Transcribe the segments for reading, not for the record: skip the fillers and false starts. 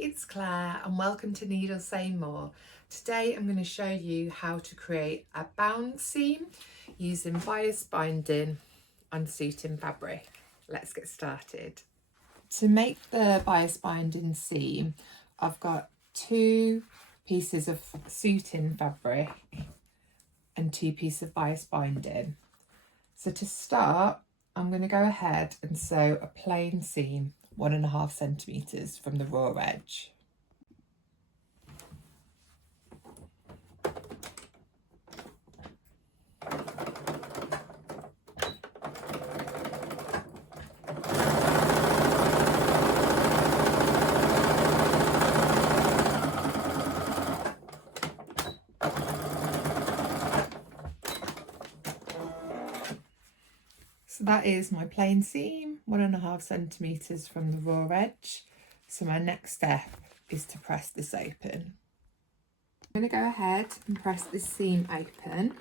it's Claire and welcome to Needle Say More. Today I'm going to show you how to create a bound seam using bias binding on satin fabric. Let's get started. To make the bias binding seam, I've got 2 pieces of satin fabric and 2 pieces of bias binding. So to start, I'm going to go ahead and sew a plain seam 1.5 centimetres from the raw edge. So that is my plain seam, 1.5 centimetres from the raw edge. So my next step is to press this open. I'm going to go ahead and press this seam open,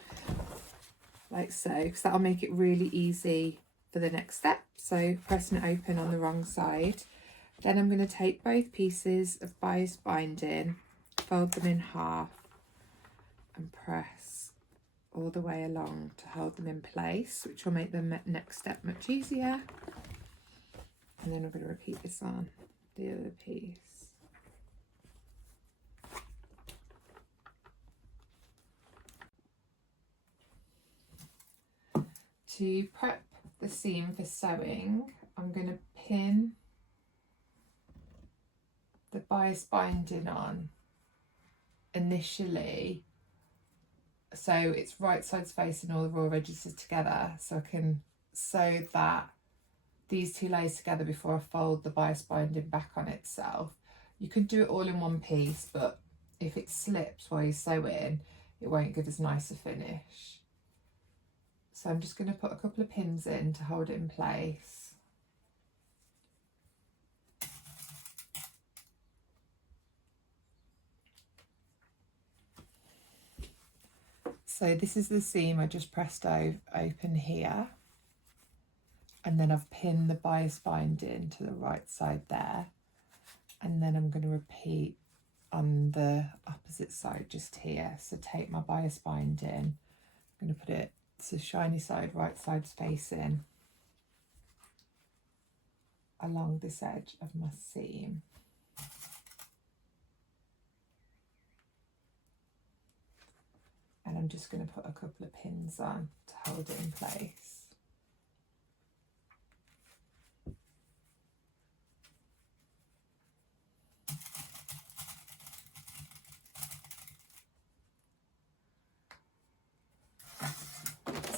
like so, because that'll make it really easy for the next step. So pressing it open on the wrong side. Then I'm going to take both pieces of bias binding, fold them in half and press all the way along to hold them in place, which will make the next step much easier. And then I'm going to repeat this on the other piece. To prep the seam for sewing, I'm going to pin the bias binding on initially, so it's right sides facing all the raw edges together, so I can sew that these 2 layers together before I fold the bias binding back on itself. You can do it all in one piece, but if it slips while you're sewing, it won't give as nice a finish. So I'm just going to put a couple of pins in to hold it in place. So this is the seam I just pressed open here, and then I've pinned the bias binding to the right side there, and then I'm going to repeat on the opposite side just here. So take my bias binding, I'm going to put it to the shiny side, right side's facing along this edge of my seam. And I'm just going to put a couple of pins on to hold it in place.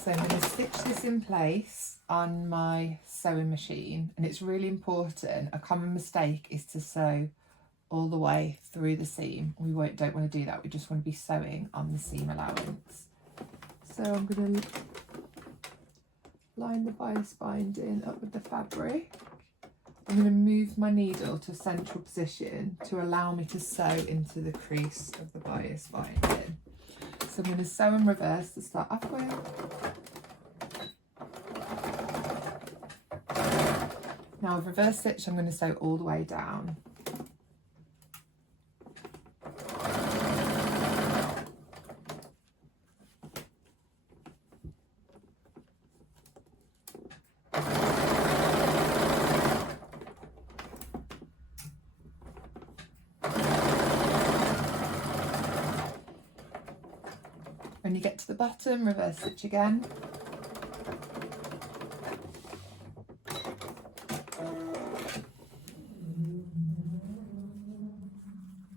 So I'm going to stitch this in place on my sewing machine, and it's really important. A common mistake is to sew all the way through the seam. We don't want to do that. We just want to be sewing on the seam allowance. So I'm going to line the bias binding up with the fabric. I'm going to move my needle to a central position to allow me to sew into the crease of the bias binding. So I'm going to sew in reverse to start off with. Now I've reverse stitched, I'm going to sew all the way down. When you get to the bottom, reverse stitch again.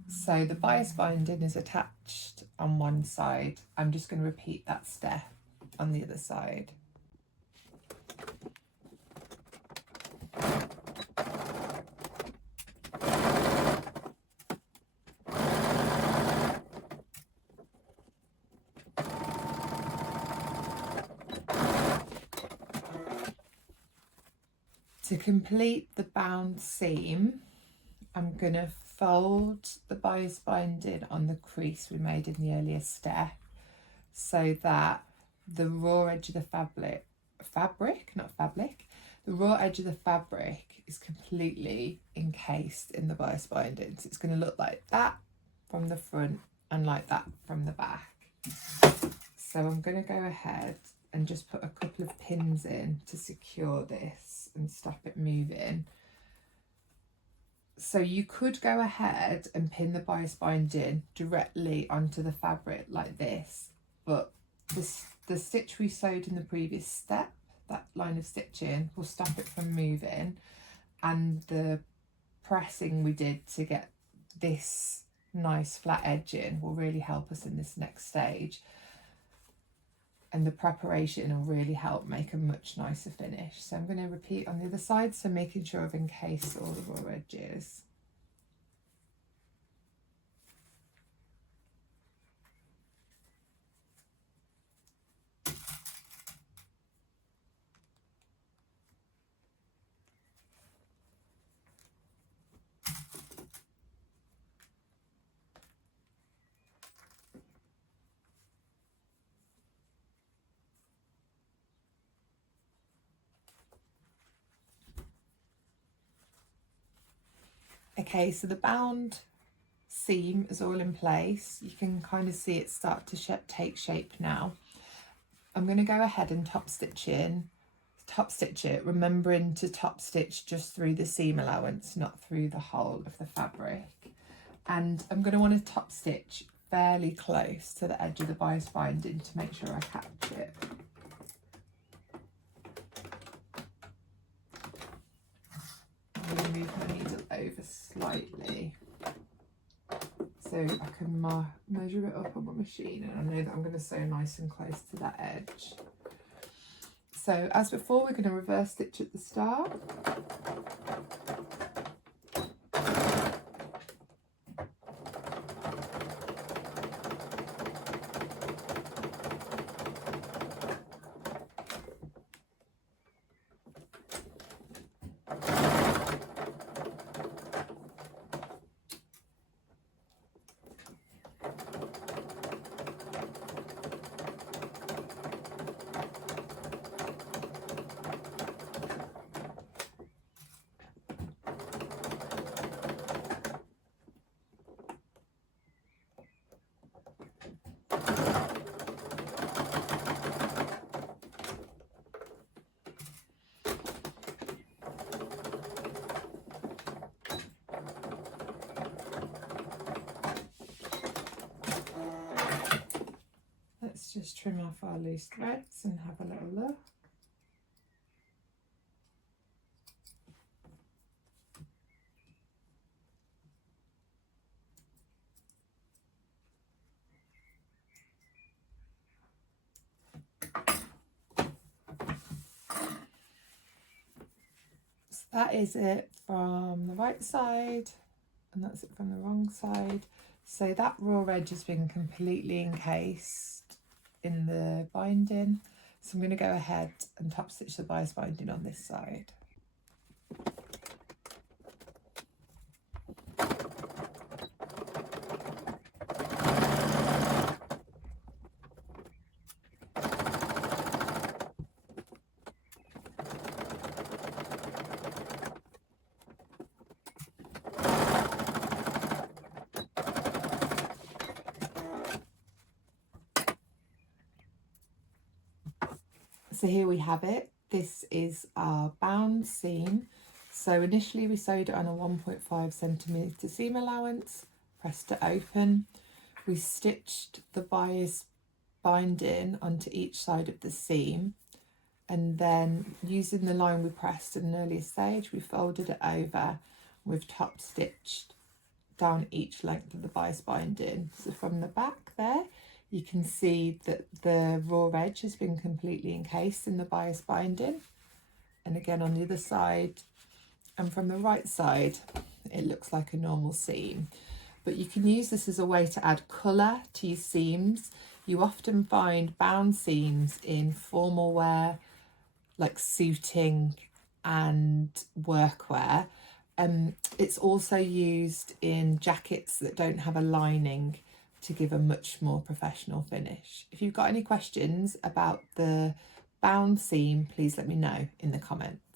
So the bias binding is attached on one side. I'm just going to repeat that step on the other side. To complete the bound seam, I'm going to fold the bias binding on the crease we made in the earlier step, so that the raw edge of the fabric, not fabric, the raw edge of the fabric is completely encased in the bias binding. So it's going to look like that from the front and like that from the back. So I'm going to go ahead and just put a couple of pins in to secure this and stop it moving. So you could go ahead and pin the bias binding directly onto the fabric like this, but the stitch we sewed in the previous step, that line of stitching, will stop it from moving, and the pressing we did to get this nice flat edge in will really help us in this next stage, and the preparation will really help make a much nicer finish. So I'm going to repeat on the other side, so making sure I've encased all the raw edges. Okay, so the bound seam is all in place. You can kind of see it start to take shape now. I'm going to go ahead and top stitch it, remembering to top stitch just through the seam allowance, not through the whole of the fabric. And I'm going to want to top stitch fairly close to the edge of the bias binding to make sure I catch it. I'm going to move my needle over slightly so I can measure it up on my machine, and I know that I'm going to sew nice and close to that edge. So as before, we're going to reverse stitch at the start. Let's just trim off our loose threads and have a little look. So that is it from the right side, and that's it from the wrong side. So that raw edge has been completely encased in the binding. So I'm going to go ahead and top stitch the bias binding on this side. So here we have it. This is our bound seam. So initially we sewed it on a 1.5 centimetre seam allowance, pressed it open. We stitched the bias binding onto each side of the seam, and then using the line we pressed in an earlier stage, we folded it over. We've top stitched down each length of the bias binding. So from the back there, you can see that the raw edge has been completely encased in the bias binding. And again on the other side, and from the right side, it looks like a normal seam. But you can use this as a way to add colour to your seams. You often find bound seams in formal wear, like suiting and workwear. It's also used in jackets that don't have a lining to give a much more professional finish. If you've got any questions about the bound seam, please let me know in the comments.